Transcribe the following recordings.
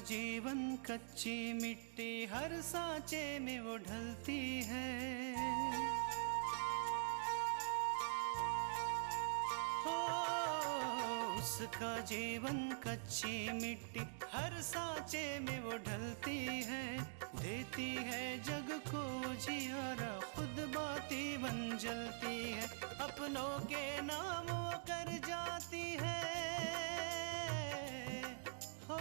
जीवन कच्ची मिट्टी हर सांचे में वो ढलती है। हो उसका जीवन कच्ची मिट्टी हर सांचे में वो ढलती है। देती है जग को जियारा खुद बाती बन जलती है। अपनों के नाम वो कर जाती है। हो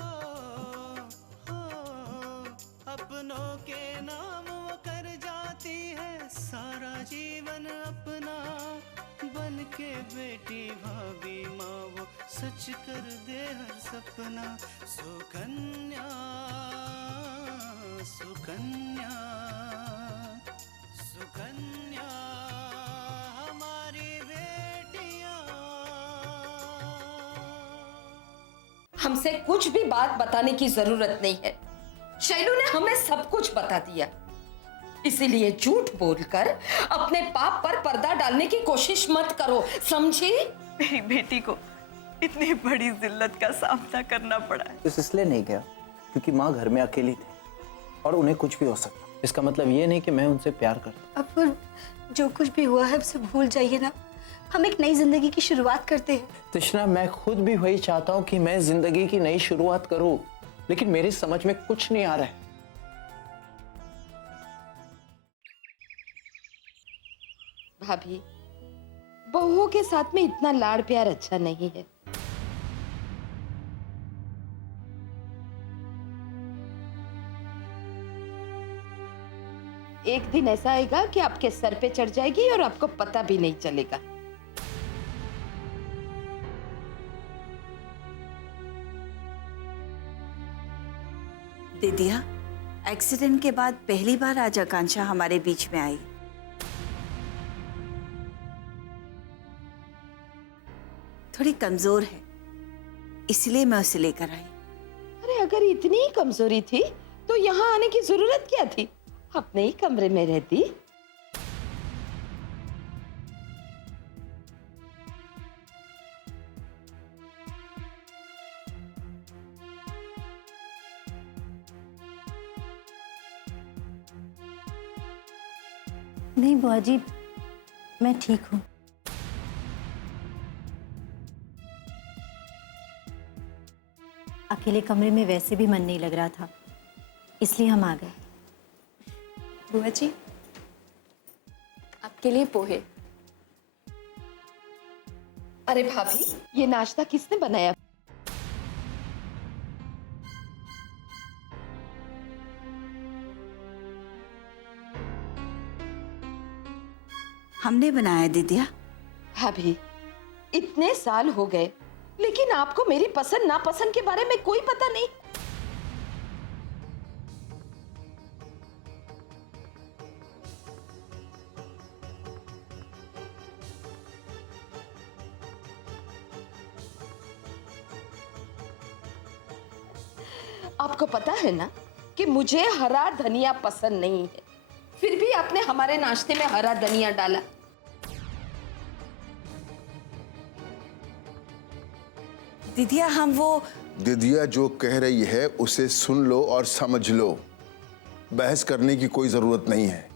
अपनों के नाम वो कर जाती है। सारा जीवन अपना बन के बेटी भाभी माँ वो सच कर दे हर सपना। सुकन्या सुकन्या सुकन्या हमारी बेटियां। हमसे कुछ भी बात बताने की जरूरत नहीं है। शैलू ने हमें सब कुछ बता दिया, इसीलिए झूठ बोलकर अपने पाप पर पर्दा डालने की कोशिश मत करो, समझी? मेरी बेटी को इतनी बड़ी जिल्लत का सामना करना पड़ा है। तो इसलिए नहीं गया क्योंकि माँ घर में अकेली थी और उन्हें कुछ भी हो सकता। इसका मतलब ये नहीं कि मैं उनसे प्यार करता। अब जो कुछ भी हुआ है उसे भूल जाइए ना। हम एक नई जिंदगी की शुरुआत करते हैं। तृष्णा, मैं खुद भी वही चाहता हूँ कि मैं जिंदगी की नई शुरुआत करूँ, लेकिन मेरी समझ में कुछ नहीं आ रहा है। भाभी, बहुओं के साथ में इतना लाड़ प्यार अच्छा नहीं है। एक दिन ऐसा आएगा कि आपके सर पे चढ़ जाएगी और आपको पता भी नहीं चलेगा। दीदिया, एक्सीडेंट के बाद पहली बार आज आकांक्षा हमारे बीच में आई। थोड़ी कमजोर है, इसलिए मैं उसे लेकर आई। अरे अगर इतनी ही कमजोरी थी तो यहाँ आने की जरूरत क्या थी? अपने ही कमरे में रहती। नहीं बुआ जी, मैं ठीक हूँ। अकेले कमरे में वैसे भी मन नहीं लग रहा था, इसलिए हम आ गए। बुआ जी, आपके लिए पोहे। अरे भाभी, ये नाश्ता किसने बनाया? हमने बनाया दीदिया। भाभी, इतने साल हो गए लेकिन आपको मेरी पसंद नापसंद के बारे में कोई पता नहीं। आपको पता है ना कि मुझे हरा धनिया पसंद नहीं है, फिर भी आपने हमारे नाश्ते में हरा धनिया डाला। दीदिया, हम वो दीदिया जो कह रही है उसे सुन लो और समझ लो। बहस करने की कोई जरूरत नहीं है।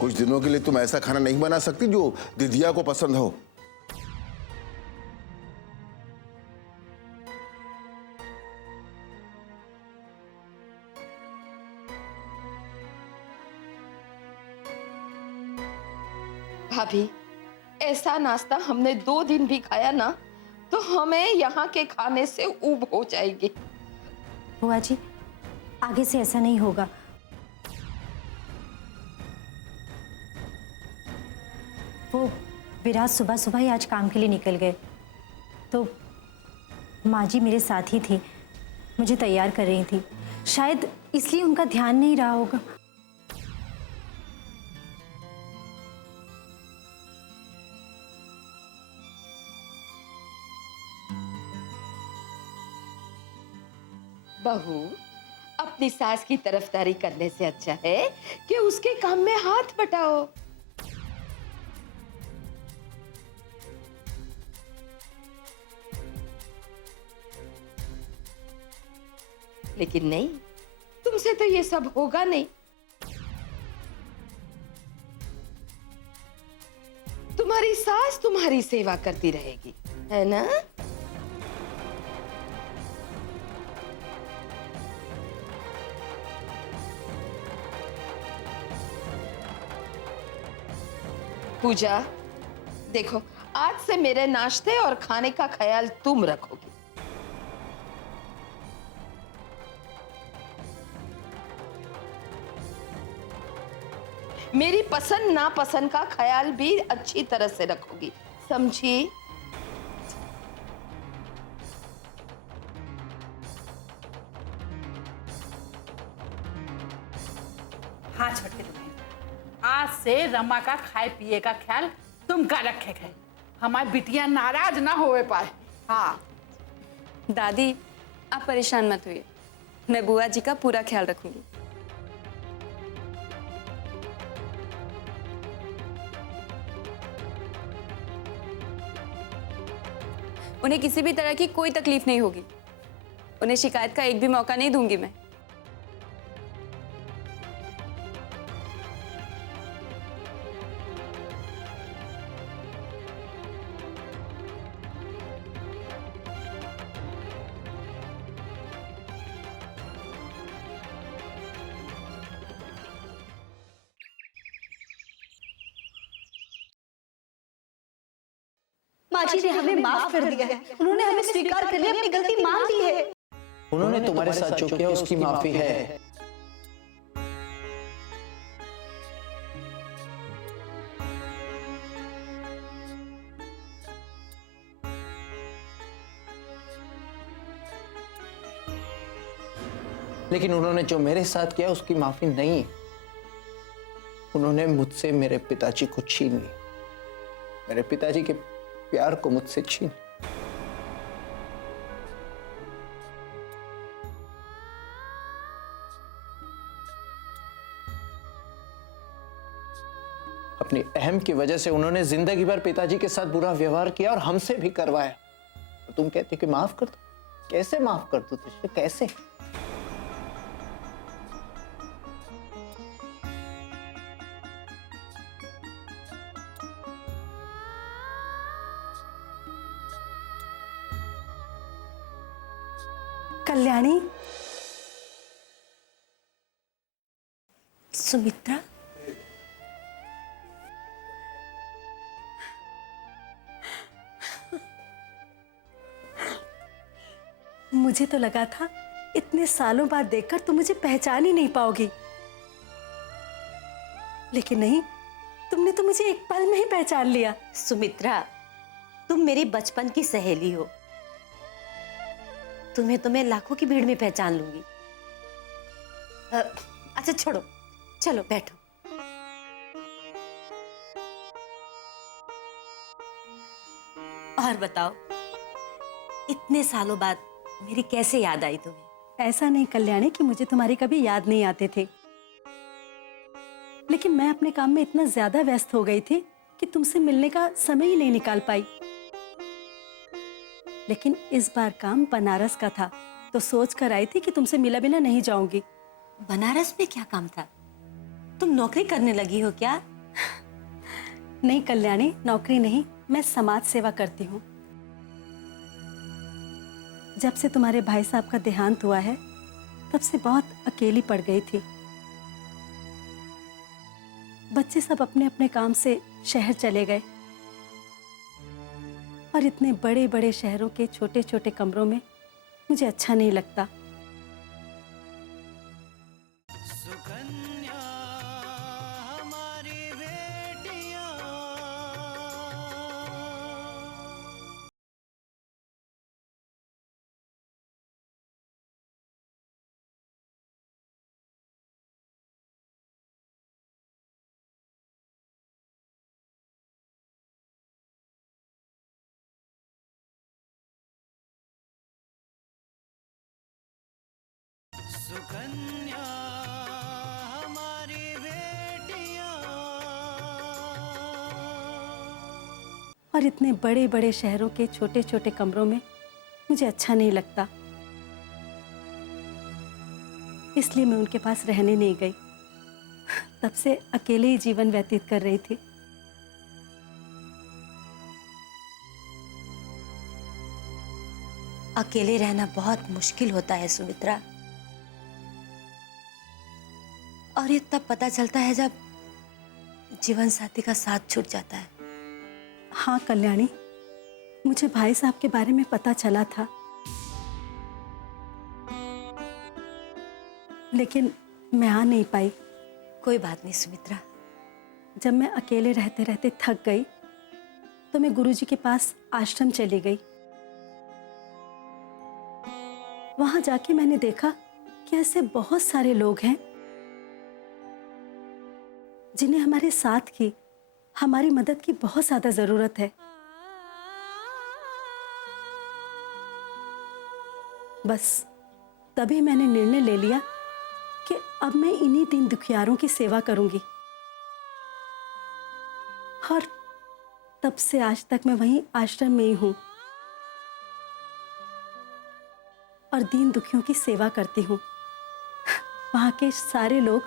कुछ दिनों के लिए तुम ऐसा खाना नहीं बना सकती जो दीदिया को पसंद हो। भाभी, ऐसा नाश्ता हमने 2 दिन भी खाया ना तो हमें यहाँ के खाने से ऊब हो जाएगी। बुआ जी, आगे से ऐसा नहीं होगा। वो विराज सुबह सुबह ही आज काम के लिए निकल गए, तो माँ जी मेरे साथ ही थी, मुझे तैयार कर रही थी। शायद इसलिए उनका ध्यान नहीं रहा होगा। बहू, अपनी सास की तरफदारी करने से अच्छा है कि उसके काम में हाथ बटाओ। लेकिन नहीं, तुमसे तो ये सब होगा नहीं। तुम्हारी सास तुम्हारी सेवा करती रहेगी, है ना? पूजा, देखो, आज से मेरे नाश्ते और खाने का ख्याल तुम रखोगी। मेरी पसंद नापसंद का ख्याल भी अच्छी तरह से रखोगी, समझी? हाँ छोटे तुम्हें, आज से रमा का खाए पिए का ख्याल तुम का रखे गए, हमारी बिटिया नाराज ना होए पाए। हाँ दादी, आप परेशान मत होइए, मैं बुआ जी का पूरा ख्याल रखूंगी। उन्हें किसी भी तरह की कोई तकलीफ नहीं होगी। उन्हें शिकायत का एक भी मौका नहीं दूंगी मैं। माँ जी ने हमें माफ कर दिया है, उन्होंने हमें स्वीकार कर लिया, अपनी गलती मान ली है। उन्होंने तुम्हारे साथ जो किया उसकी माफी है। लेकिन उन्होंने जो मेरे साथ किया उसकी माफी नहीं। उन्होंने मुझसे मेरे पिताजी को छीन लिया, मेरे पिताजी के प्यार को मुझसे छीन। अपनी अहम की वजह से उन्होंने जिंदगी भर पिताजी के साथ बुरा व्यवहार किया और हमसे भी करवाया। तो तुम कहते कि माफ कर दो? कैसे माफ कर दो तुझे? कैसे? कल्याणी, सुमित्रा, मुझे तो लगा था इतने सालों बाद देखकर तुम मुझे पहचान ही नहीं पाओगी, लेकिन नहीं, तुमने तो मुझे एक पल में ही पहचान लिया। सुमित्रा, तुम मेरी बचपन की सहेली हो, तुम्हें तो मैं लाखों की भीड़ में पहचान लूंगी। अच्छा छोड़ो, चलो बैठो। और बताओ, इतने सालों बाद मेरी कैसे याद आई तुम्हें? ऐसा नहीं कल्याणी कि मुझे तुम्हारी कभी याद नहीं आते थे, लेकिन मैं अपने काम में इतना ज्यादा व्यस्त हो गई थी कि तुमसे मिलने का समय ही नहीं निकाल पाई। लेकिन इस बार काम बनारस का था, तो सोच कर आई थी कि तुमसे मिला बिना नहीं जाऊंगी। बनारस में क्या काम था? तुम नौकरी करने लगी हो क्या? नहीं कल्याणी, नौकरी नहीं, मैं समाज सेवा करती हूँ। जब से तुम्हारे भाई साहब का देहांत हुआ है, तब से बहुत अकेली पड़ गई थी। बच्चे सब अपने अपने काम से शहर चले गए और इतने बड़े बड़े शहरों के छोटे छोटे कमरों में मुझे अच्छा नहीं लगता। सुकन्या हमारी बेटियां, सुकन्या हमारी बेटियां। और इतने बड़े बड़े शहरों के छोटे छोटे कमरों में मुझे अच्छा नहीं लगता। इसलिए मैं उनके पास रहने नहीं गई। तब से अकेले ही जीवन व्यतीत कर रही थी। अकेले रहना बहुत मुश्किल होता है सुमित्रा, और ये तब पता चलता है जब जीवन साथी का साथ छूट जाता है। हाँ कल्याणी, मुझे भाई साहब के बारे में पता चला था, लेकिन मैं आ नहीं पाई। कोई बात नहीं सुमित्रा। जब मैं अकेले रहते रहते थक गई तो मैं गुरुजी के पास आश्रम चली गई। वहां जाके मैंने देखा कि ऐसे बहुत सारे लोग हैं जिन्हें हमारे साथ की, हमारी मदद की बहुत ज्यादा जरूरत है। बस तभी मैंने निर्णय ले लिया कि अब मैं इन्हीं दीन दुखियारों की सेवा करूंगी, और तब से आज तक मैं वहीं आश्रम में ही हूं और दीन दुखियों की सेवा करती हूं। वहां के सारे लोग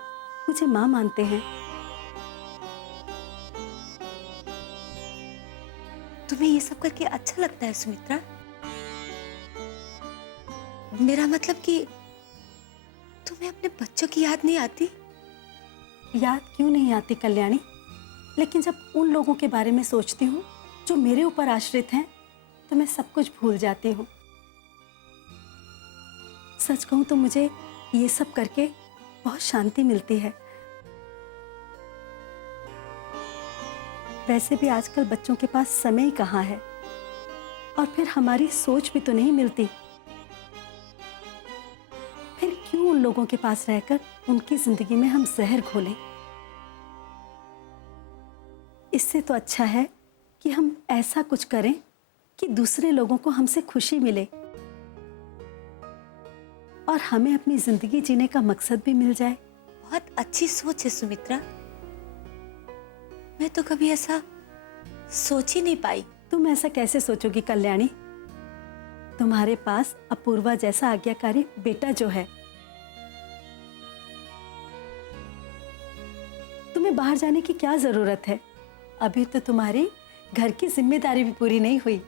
मुझे मां मानते हैं। तुम्हें ये सब करके अच्छा लगता है सुमित्रा? मेरा मतलब कि तुम्हें अपने बच्चों की याद नहीं आती? याद क्यों नहीं आती कल्याणी, लेकिन जब उन लोगों के बारे में सोचती हूँ जो मेरे ऊपर आश्रित हैं, तो मैं सब कुछ भूल जाती हूँ। सच कहूँ तो मुझे ये सब करके बहुत शांति मिलती है। वैसे भी आजकल बच्चों के पास समय ही कहाँ है, और फिर हमारी सोच भी तो नहीं मिलती। फिर क्यों उन लोगों के पास रहकर उनकी जिंदगी में हम जहर घोलें? इससे तो अच्छा है कि हम ऐसा कुछ करें कि दूसरे लोगों को हमसे खुशी मिले और हमें अपनी जिंदगी जीने का मकसद भी मिल जाए। बहुत अच्छी सोच है सुमित्रा। मैं तो कभी ऐसा सोच ही नहीं पाई। तुम ऐसा कैसे सोचोगी कल्याणी? तुम्हारे पास अपूर्वा जैसा आज्ञाकारी बेटा जो है, तुम्हें बाहर जाने की क्या जरूरत है? अभी तो तुम्हारी घर की जिम्मेदारी भी पूरी नहीं हुई।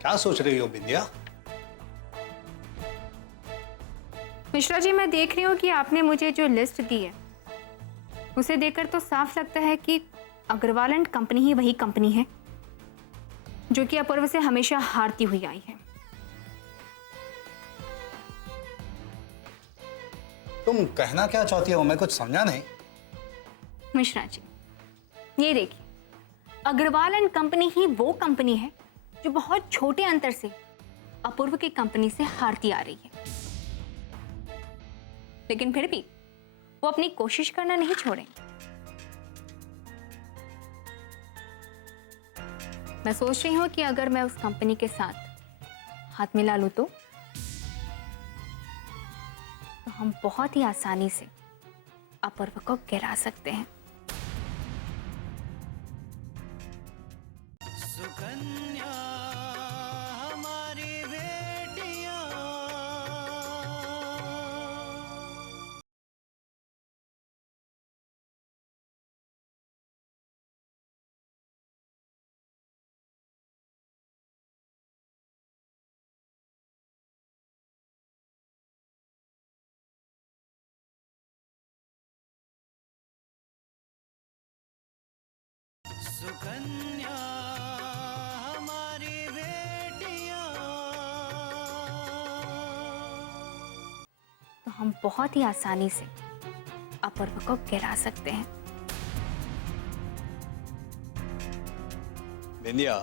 क्या सोच रही हो बिंदिया? मिश्रा जी, मैं देख रही हूँ कि आपने मुझे जो लिस्ट दी है उसे देखकर तो साफ लगता है कि अग्रवाल एंड कंपनी ही वही कंपनी है जो कि अपूर्व से हमेशा हारती हुई आई है। तुम कहना क्या चाहती हो? मैं कुछ समझा नहीं। मिश्रा जी, ये देखिए, अग्रवाल एंड कंपनी ही वो कंपनी है जो बहुत छोटे अंतर से अपूर्व की कंपनी से हारती आ रही है, लेकिन फिर भी वो अपनी कोशिश करना नहीं छोड़ेंगे। मैं सोच रही हूं कि अगर मैं उस कंपनी के साथ हाथ मिला लूं तो हम बहुत ही आसानी से अपूर्व को गिरा सकते हैं। सुकन्या हमारी बेटियां, सुकन्या हमारी बेटियां। तो हम बहुत ही आसानी से अपूर्व को गिरा सकते हैं। बिंदिया,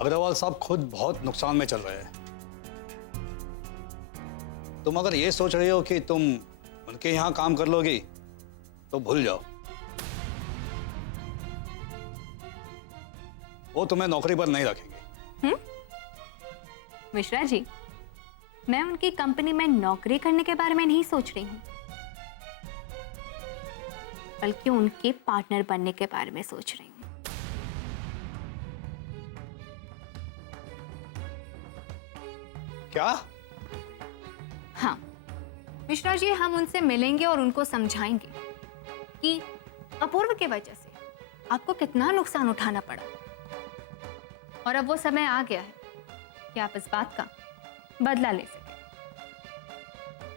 अग्रवाल साहब खुद बहुत नुकसान में चल रहे हैं। तुम अगर ये सोच रही हो कि तुम उनके यहाँ काम कर लोगी तो भूल जाओ। वो तुम्हें नौकरी पर नहीं रखेंगे। मिश्रा जी, मैं उनकी कंपनी में नौकरी करने के बारे में नहीं सोच रही हूँ, बल्कि उनके पार्टनर बनने के बारे में सोच रही हूँ। क्या? हाँ मिश्रा जी, हम उनसे मिलेंगे और उनको समझाएंगे कि अपूर्व के वजह से आपको कितना नुकसान उठाना पड़ा, और अब वो समय आ गया है कि आप इस बात का बदला ले सकें।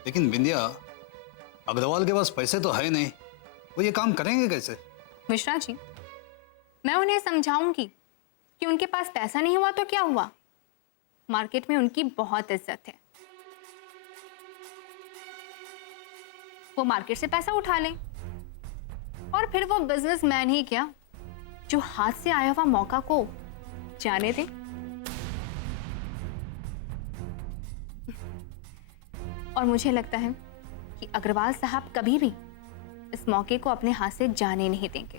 लेकिन बिंदिया, अग्रवाल के पास पैसे तो है नहीं, वो ये काम करेंगे कैसे? मिश्रा जी, मैं उन्हें समझाऊंगी कि उनके पास पैसा नहीं हुआ तो क्या हुआ, मार्केट में उनकी बहुत इज्जत है, वो मार्केट से पैसा उठा लें और फिर वो बिजनेसमैन ही क्या, जो हाथ से आया हुआ मौका को जाने दें। और मुझे लगता है कि अग्रवाल साहब कभी भी इस मौके को अपने हाथ से जाने नहीं देंगे,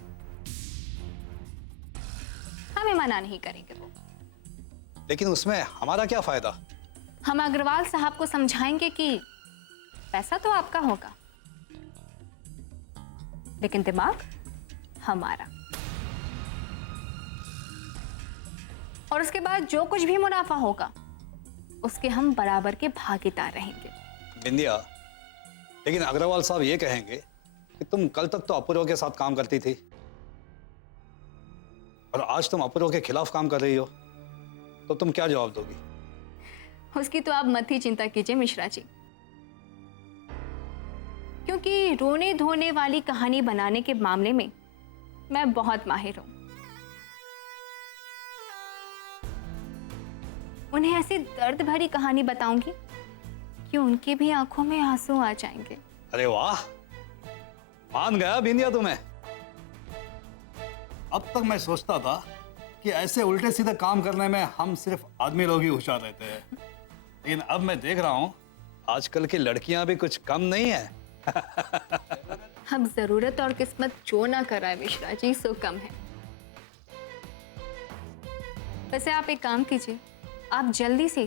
हमें मना नहीं करेंगे वो। लेकिन उसमें हमारा क्या फायदा? हम अग्रवाल साहब को समझाएंगे कि पैसा तो आपका होगा, लेकिन दिमाग हमारा, और उसके बाद जो कुछ भी मुनाफा होगा उसके हम बराबर के भागीदार रहेंगे। बिंदिया, लेकिन अग्रवाल साहब ये कहेंगे कि तुम कल तक तो अपूर्व के साथ काम करती थी और आज तुम अपूर्व के खिलाफ काम कर रही हो, तो तुम क्या जवाब दोगी? उसकी तो आप मत ही चिंता कीजिए मिश्रा जी, क्योंकि रोने धोने वाली कहानी बनाने के मामले में मैं बहुत माहिर हूं। उन्हें ऐसी दर्द भरी कहानी बताऊंगी कि उनकी भी आंखों में आंसू आ जाएंगे। अरे वाह, मान गया बिंदिया तुम्हें। अब तक मैं सोचता था कि ऐसे उल्टे सीधे काम करने में हम सिर्फ आदमी लोग ही होशियार रहते हैं, लेकिन अब मैं देख रहा हूं आजकल की लड़कियां भी कुछ कम नहीं है। अब जरूरत और किस्मत जो ना कराए मिश्रा जी, सो कम है। वैसे आप एक काम कीजिए, आप जल्दी से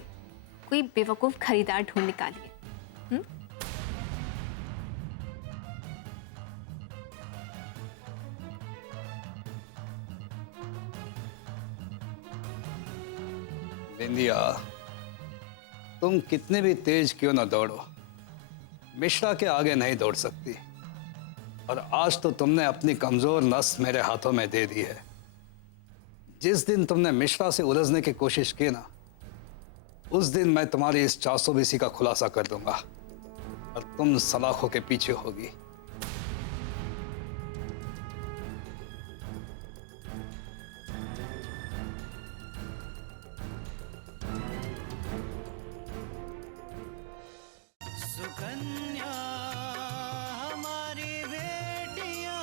कोई बेवकूफ खरीदार ढूंढ निकालिए। बिंदिया, तुम कितने भी तेज क्यों ना दौड़ो, मिश्रा के आगे नहीं दौड़ सकती, और आज तो तुमने अपनी कमजोर नस मेरे हाथों में दे दी है। जिस दिन तुमने मिश्रा से उलझने की कोशिश की ना, उस दिन मैं तुम्हारी इस 420 का खुलासा कर दूंगा और तुम सलाखों के पीछे होगी। सुकन्या हमारी बेटियां,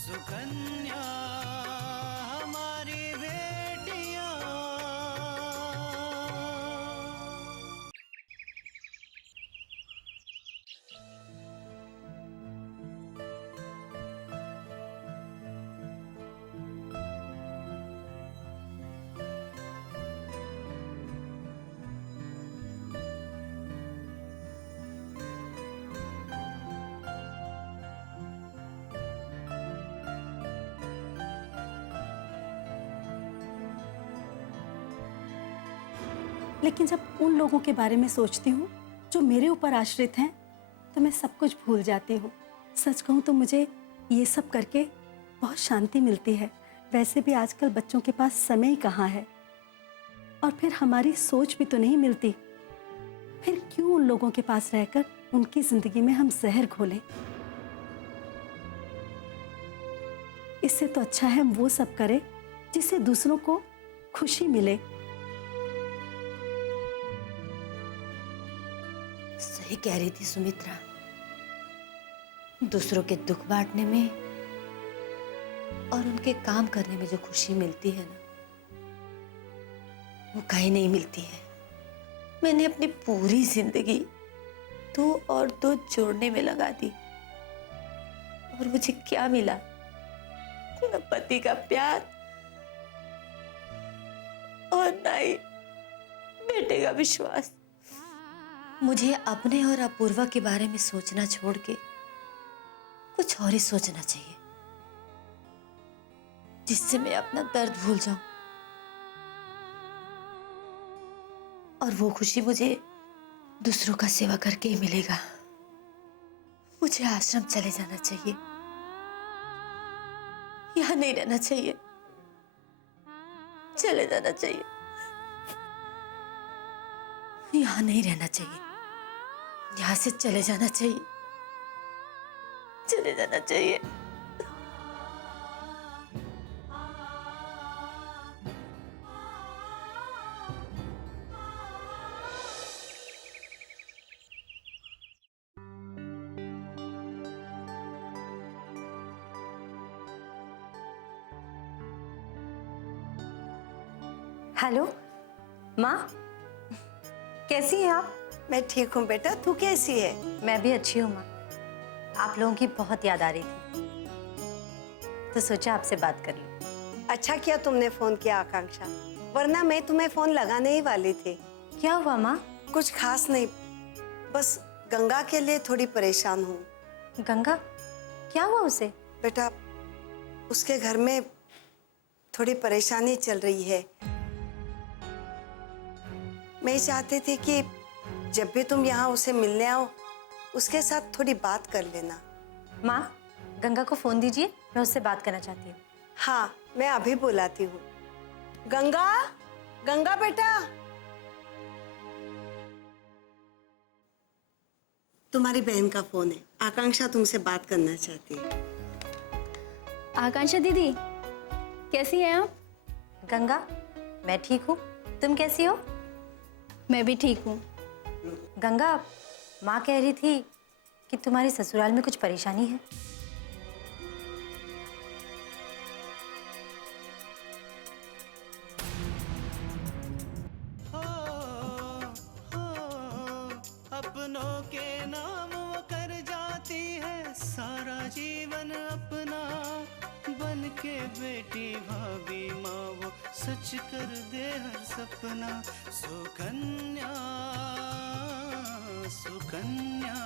सुकन्या हमारी बेटियां। लेकिन जब उन लोगों के बारे में सोचती हूँ जो मेरे ऊपर आश्रित हैं, तो मैं सब कुछ भूल जाती हूँ। सच कहूँ तो मुझे ये सब करके बहुत शांति मिलती है। वैसे भी आजकल बच्चों के पास समय ही कहाँ है, और फिर हमारी सोच भी तो नहीं मिलती। फिर क्यों उन लोगों के पास रहकर उनकी जिंदगी में हम जहर घोलें। इससे तो अच्छा है हम वो सब करें जिससे दूसरों को खुशी मिले। सही कह रही थी सुमित्रा, दूसरों के दुख बांटने में और उनके काम करने में जो खुशी मिलती है ना, वो कहीं नहीं मिलती है। मैंने अपनी पूरी जिंदगी 2 और 2 जोड़ने में लगा दी, और मुझे क्या मिला? न पति का प्यार और ना ही बेटे का विश्वास। मुझे अपने और अपूर्वा के बारे में सोचना छोड़ के कुछ और ही सोचना चाहिए, जिससे मैं अपना दर्द भूल जाऊं। और वो खुशी मुझे दूसरों का सेवा करके ही मिलेगा। मुझे आश्रम चले जाना चाहिए, यहां नहीं रहना चाहिए, चले जाना चाहिए, यहां नहीं रहना चाहिए, यहां से चले जाना चाहिए, चले जाना चाहिए। हेलो माँ, कैसी हैं आप? मैं ठीक हूँ बेटा, तू कैसी है? मैं भी अच्छी हूँ माँ। आप लोगों की बहुत याद आ रही थी, तो सोचा आपसे बात कर लूं। अच्छा किया तुमने फोन किया आकांक्षा, वरना मैं तुम्हें फोन लगाने ही वाली थी। क्या हुआ माँ? कुछ खास नहीं, बस गंगा के लिए थोड़ी परेशान हूँ। गंगा? क्या हुआ उसे? बेटा, उसके घर में थोड़ी परेशानी चल रही है। मैं चाहती थी कि जब भी तुम यहाँ उसे मिलने आओ, उसके साथ थोड़ी बात कर लेना। माँ, गंगा को फोन दीजिए, मैं उससे बात करना चाहती हूँ। हाँ, मैं अभी बुलाती हूँ। गंगा, गंगा बेटा, तुम्हारी बहन का फोन है, आकांक्षा तुमसे बात करना चाहती है। आकांक्षा दीदी, कैसी हैं आप? गंगा, मैं ठीक हूँ, तुम कैसी हो? मैं भी ठीक हूँ। गंगा, माँ कह रही थी कि तुम्हारे ससुराल में कुछ परेशानी है। अपनों के नाम वो कर जाती है सारा जीवन अपना, बन के बेटी भाभी माँ वो सच कर दे हर सपना। सुकन्या सुकन्या